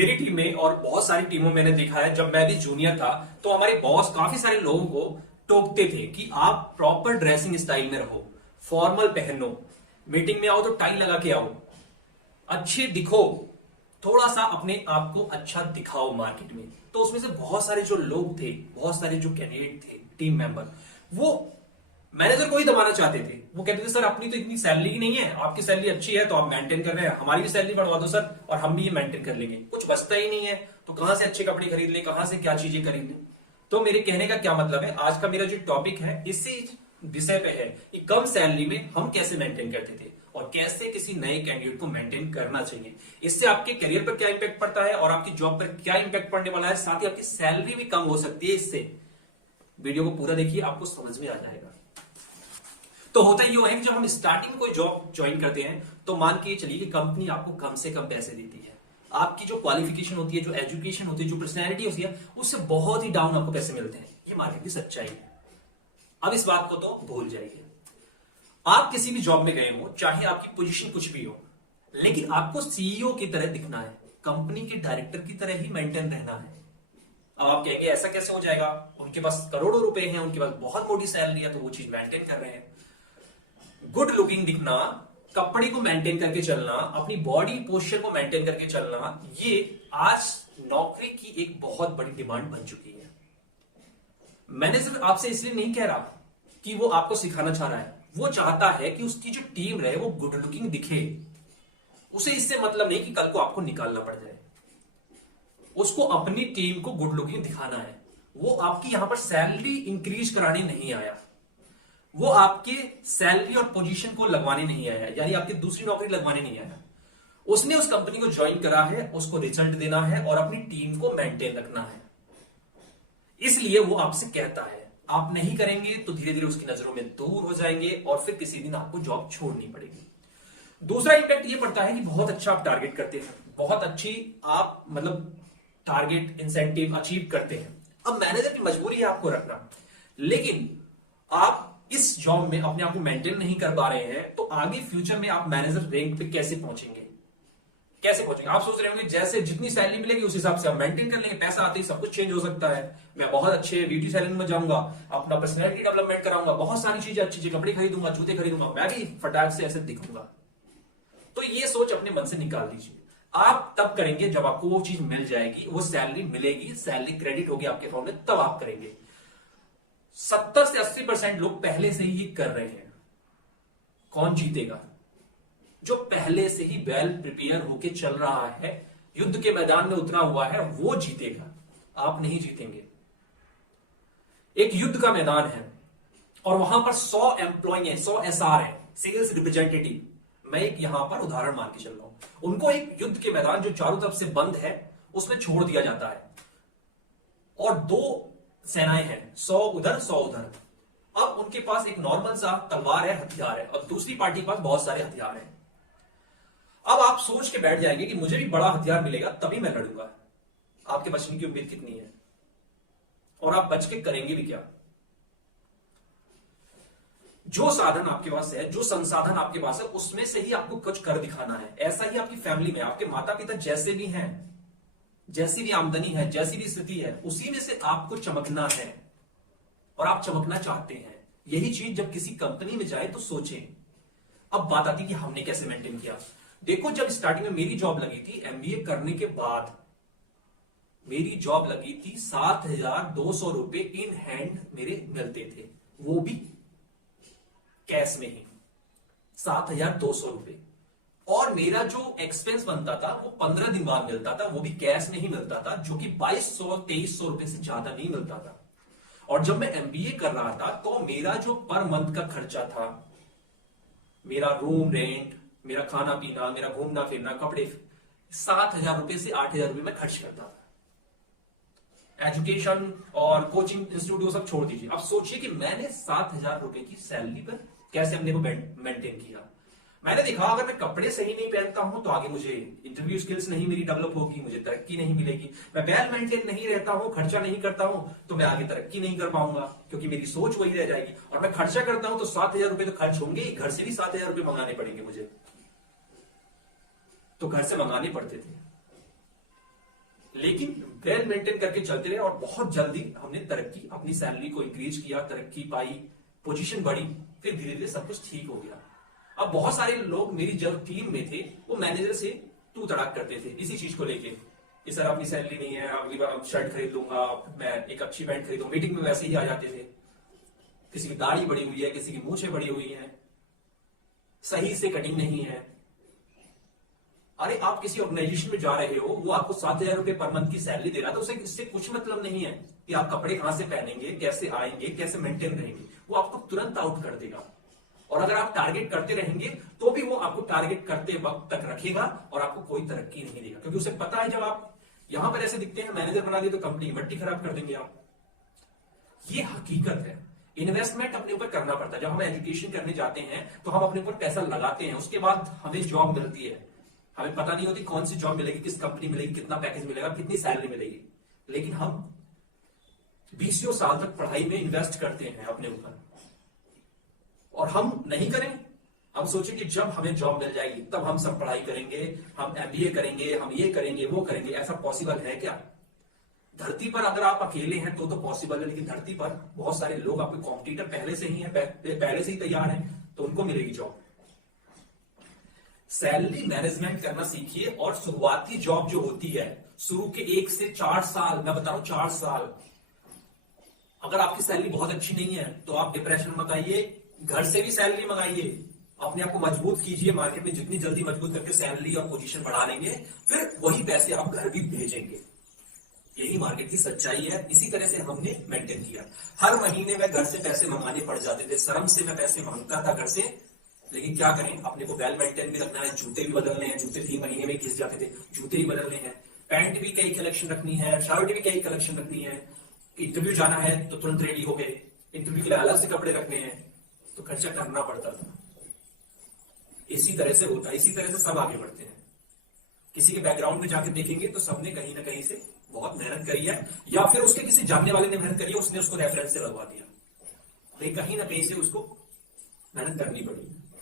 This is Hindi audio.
मेरी टीम में और बहुत सारी टीमों में मैंने देखा है, जब मैं भी जूनियर था तो हमारे बॉस काफी सारे लोगों को टोकते थे कि आप प्रॉपर ड्रेसिंग स्टाइल में रहो, फॉर्मल पहनो, मीटिंग में आओ तो टाई लगा के आओ, अच्छे दिखो, थोड़ा सा अपने आप को अच्छा दिखाओ मार्केट में। तो उसमें से बहुत सारे जो लोग थे, बहुत सारे जो कैंडिडेट थे, टीम मेंबर, वो मैनेजर को ही दबाना चाहते थे। वो कहते थे सर अपनी तो इतनी सैलरी ही नहीं है, आपकी सैलरी अच्छी है तो आप मेंटेन कर रहे हैं, हमारी भी सैलरी बढ़वा दो सर और हम भी ये मेंटेन कर लेंगे। कुछ बचता ही नहीं है तो कहां से अच्छे कपड़े खरीद ले, कहां से क्या चीजें खरीद ले। तो मेरे कहने का क्या मतलब है, आज का मेरा जो टॉपिक है इसी विषय पे है कि कम सैलरी में हम कैसे मेंटेन करते थे और कैसे किसी नए कैंडिडेट को मेंटेन करना चाहिए। इससे आपके करियर पर क्या इंपैक्ट पड़ता है और आपकी जॉब पर क्या इंपैक्ट पड़ने वाला है, साथ ही आपकी सैलरी भी कम हो सकती है। इससे वीडियो को पूरा देखिए, आपको समझ में आ जाएगा। तो होता ही है कि जब हम स्टार्टिंग में कोई जॉब ज्वाइन करते हैं तो मान के चलिए कि कंपनी आपको कम से कम पैसे देती है, आपकी जो क्वालिफिकेशन होती है, जो एजुकेशन होती है, जो पर्सनैलिटी होती है, उससे बहुत ही डाउन आपको पैसे मिलते हैं। ये मार्केट की सच्चाई है। अब इस बात को तो भूल जाइए। आप किसी भी जॉब में गए हो, चाहे आपकी पोजीशन कुछ भी हो, लेकिन आपको सीईओ की तरह दिखना है, कंपनी के डायरेक्टर की तरह ही मेंटेन रहना है। अब आप कहेंगे ऐसा कैसे हो जाएगा, उनके पास करोड़ों रुपए हैं, उनके पास बहुत मोटी सैलरी है तो वो चीज मेंटेन कर रहे हैं। गुड लुकिंग दिखना, कपड़े को मेंटेन करके चलना, अपनी बॉडी पोस्चर को मेंटेन करके चलना, ये आज नौकरी की एक बहुत बड़ी डिमांड बन चुकी है। मैनेजर आपसे इसलिए नहीं कह रहा कि वो आपको सिखाना चाह रहा है, वो चाहता है कि उसकी जो टीम रहे वो गुड लुकिंग दिखे। उसे इससे मतलब नहीं कि कल को आपको निकालना पड़ जाए, उसको अपनी टीम को गुड लुकिंग दिखाना है। वो आपकी यहां पर सैलरी इंक्रीज कराने नहीं आया, वो आपके सैलरी और पोजीशन को लगवाने नहीं आया, यानी आपकी दूसरी नौकरी लगवाने नहीं आया। उसने उस कंपनी को ज्वाइन करा है, उसको रिजल्ट देना है और अपनी टीम को मेंटेन रखना है। इसलिए वो आपसे कहता है, आप नहीं करेंगे तो धीरे धीरे उसकी नजरों में दूर हो जाएंगे और फिर किसी दिन आपको जॉब छोड़नी पड़ेगी। दूसरा इंपैक्ट ये पड़ता है कि बहुत अच्छा आप टारगेट करते हैं, बहुत अच्छी आप मतलब टारगेट इंसेंटिव अचीव करते हैं। अब मैनेजर की मजबूरी है आपको रखना, लेकिन आप इस जॉब में अपने आप को मेंटेन नहीं कर पा रहे हैं तो आगे फ्यूचर में आप मैनेजर रैंक पे कैसे पहुंचेंगे, कैसे पहुंचेंगे। आप सोच रहे होंगे जैसे जितनी सैलरी मिलेगी उस हिसाब से आप मेंटेन कर लेंगे, पैसा आते ही सब कुछ चेंज हो सकता है, मैं बहुत अच्छे ब्यूटी सैलून में जाऊंगा, अपना पर्सनैलिटी डेवलपमेंट कराऊंगा, बहुत सारी चीजें, अच्छी अच्छी कपड़े खरीदूंगा, जूते खरीदूंगा, मैं भी फटाक से ऐसे दिखूंगा। तो ये सोच अपने मन से निकाल दीजिए। आप तब करेंगे जब आपको वो चीज मिल जाएगी, वो सैलरी मिलेगी, सैलरी क्रेडिट होगी आपके अकाउंट में, तब आप करेंगे। 70 से 80% लोग पहले से ही कर रहे हैं। कौन जीतेगा? जो पहले से ही वेल प्रिपेयर होके चल रहा है, युद्ध के मैदान में उतरा हुआ है, वो जीतेगा। आप नहीं जीतेंगे। एक युद्ध का मैदान है और वहां पर 100 एम्प्लॉय है, 100 एसआर है, सेल्स रिप्रेजेंटेटिव। मैं एक यहां पर उदाहरण मान के चल रहा हूं। उनको एक युद्ध के मैदान जो चारों तरफ से बंद है उसमें छोड़ दिया जाता है और दो सेनाएं हैं, 100 उधर 100 उधर। अब उनके पास एक नॉर्मल सा तलवार है, हथियार है, और दूसरी पार्टी के पास बहुत सारे हथियार हैं। अब आप सोच के बैठ जाएंगे कि मुझे भी बड़ा हथियार मिलेगा तभी मैं लड़ूंगा। आपके बचने की उम्मीद कितनी है और आप बच के करेंगे भी क्या? जो साधन आपके पास है, जो संसाधन आपके पास है, उसमें से ही आपको कुछ कर दिखाना है। ऐसा ही आपकी फैमिली में आपके माता पिता जैसे भी हैं, जैसी भी आमदनी है, जैसी भी स्थिति है, उसी में से आपको चमकना है और आप चमकना चाहते हैं। यही चीज जब किसी कंपनी में जाए तो सोचें। अब बात आती कि हमने कैसे मेंटेन किया। देखो, जब स्टार्टिंग में मेरी जॉब लगी थी, एमबीए करने के बाद मेरी जॉब लगी थी, 7,200 रुपए इन हैंड मेरे मिलते थे, वो भी कैश में ही 7,200 रुपए। और मेरा जो एक्सपेंस बनता था वो 15 दिन बाद मिलता था, वो भी कैश नहीं मिलता था, जो कि 2,200-2,300 रुपए से ज्यादा नहीं मिलता था। और जब मैं एमबीए कर रहा था तो मेरा जो पर मंथ का खर्चा था, मेरा रूम रेंट, मेरा खाना पीना, मेरा घूमना फिरना, कपड़े, 7,000 रुपए से 8,000 रुपए में खर्च करता था। एजुकेशन और कोचिंग इंस्टीट्यूट वो सब छोड़ दीजिए। अब सोचिए कि मैंने 7,000 रुपए की सैलरी पर कैसे अपने को मेंटेन किया। मैंने देखा अगर मैं कपड़े सही नहीं पहनता हूं तो आगे मुझे इंटरव्यू स्किल्स नहीं मेरी डेवलप होगी, मुझे तरक्की नहीं मिलेगी। मैं वेल मेंटेन नहीं रहता हूं, खर्चा नहीं करता हूं, तो मैं आगे तरक्की नहीं कर पाऊंगा, क्योंकि मेरी सोच वही रह जाएगी। और मैं खर्चा करता हूं तो 7,000 रुपए तो खर्च होंगे ही, घर से भी 7,000 रुपए मंगाने पड़ेंगे मुझे, तो घर से मंगाने पड़ते थे। लेकिन वेल मेंटेन करके चलते रहे और बहुत जल्दी हमने तरक्की, अपनी सैलरी को इंक्रीज किया, तरक्की पाई, पोजीशन बढ़ी, फिर धीरे धीरे सब कुछ ठीक हो गया। अब बहुत सारे लोग मेरी जब टीम में थे वो मैनेजर से तू तड़ाक करते थे इसी चीज को लेके कि सर अपनी सैलरी नहीं है, अगली बार शर्ट खरीद लूंगा, मैं एक अच्छी पैंट खरीदूंगा। मीटिंग में वैसे ही आ जाते थे, किसी की दाढ़ी बड़ी हुई है, किसी की मूछें बड़ी हुई है, सही से कटिंग नहीं है। अरे आप किसी ऑर्गेनाइजेशन में जा रहे हो, वो आपको 7,000 रुपए पर मंथ की सैलरी दे रहा है, तो उसे इससे कुछ मतलब नहीं है कि आप कपड़े कहां से पहनेंगे, कैसे आएंगे, कैसे मेंटेन रहेंगे। वो आपको तुरंत आउट कर देगा। और अगर आप टारगेट करते रहेंगे तो भी वो आपको टारगेट करते वक्त तक रखेगा और आपको कोई तरक्की नहीं देगा, क्योंकि उसे पता है जब आप यहां पर ऐसे दिखते हैं, मैनेजर बना दिए तो कंपनी की मट्टी खराब कर देंगे आप। ये हकीकत है। इन्वेस्टमेंट अपने ऊपर करना पड़ता है। जब हम एजुकेशन करने जाते हैं तो हम अपने ऊपर पैसा लगाते हैं, उसके बाद हमें जॉब मिलती है। हमें पता नहीं होती कौन सी जॉब मिलेगी, किस कंपनी मिलेगी, कितना पैकेज मिलेगा, कितनी सैलरी मिलेगी, लेकिन हम 20 साल तक पढ़ाई में इन्वेस्ट करते हैं अपने ऊपर। और हम नहीं करें, हम सोचें कि जब हमें जॉब मिल जाएगी तब हम सब पढ़ाई करेंगे, हम एमबीए करेंगे, हम ये करेंगे, वो करेंगे। ऐसा पॉसिबल है क्या? धरती पर अगर आप अकेले हैं तो पॉसिबल है, लेकिन धरती पर बहुत सारे लोग आपके कॉम्पिटिटर पहले से ही हैं, पहले से ही तैयार हैं, तो उनको मिलेगी जॉब। सैलरी मैनेजमेंट करना सीखिए। और शुरुआती जॉब जो होती है, शुरू के 1 से 4 साल, मैं बता रहा हूं 4 साल, अगर आपकी सैलरी बहुत अच्छी नहीं है तो आप डिप्रेशन मत आइए, घर से भी सैलरी मंगाइए, अपने आप को मजबूत कीजिए। मार्केट में जितनी जल्दी मजबूत करके सैलरी और पोजीशन बढ़ा लेंगे, फिर वही पैसे आप घर भी भेजेंगे। यही मार्केट की सच्चाई है। इसी तरह से हमने मेंटेन किया। हर महीने में घर से पैसे मंगाने पड़ जाते थे, शर्म से मैं पैसे मांगता था घर से, लेकिन क्या करें, अपने को वेल मेंटेन भी रखना है। जूते भी बदलने हैं, जूते 3 महीने में घिस जाते थे, जूते ही बदलने हैं। पैंट भी कई कलेक्शन रखनी है, शर्ट भी कई कलेक्शन रखनी है। इंटरव्यू जाना है तो तुरंत रेडी हो गए, इंटरव्यू के लिए अलग से कपड़े रखने हैं, तो खर्चा करना पड़ता था। इसी तरह से होता है, इसी तरह से सब आगे बढ़ते हैं। किसी के बैकग्राउंड में जाके देखेंगे तो सबने कहीं ना कहीं से बहुत मेहनत करी है, या फिर उसके किसी जानने वाले ने मेहनत करी है, उसने उसको रेफरेंस से लगवा दिया, लेकिन कहीं ना कहीं से उसको मेहनत करनी पड़ी।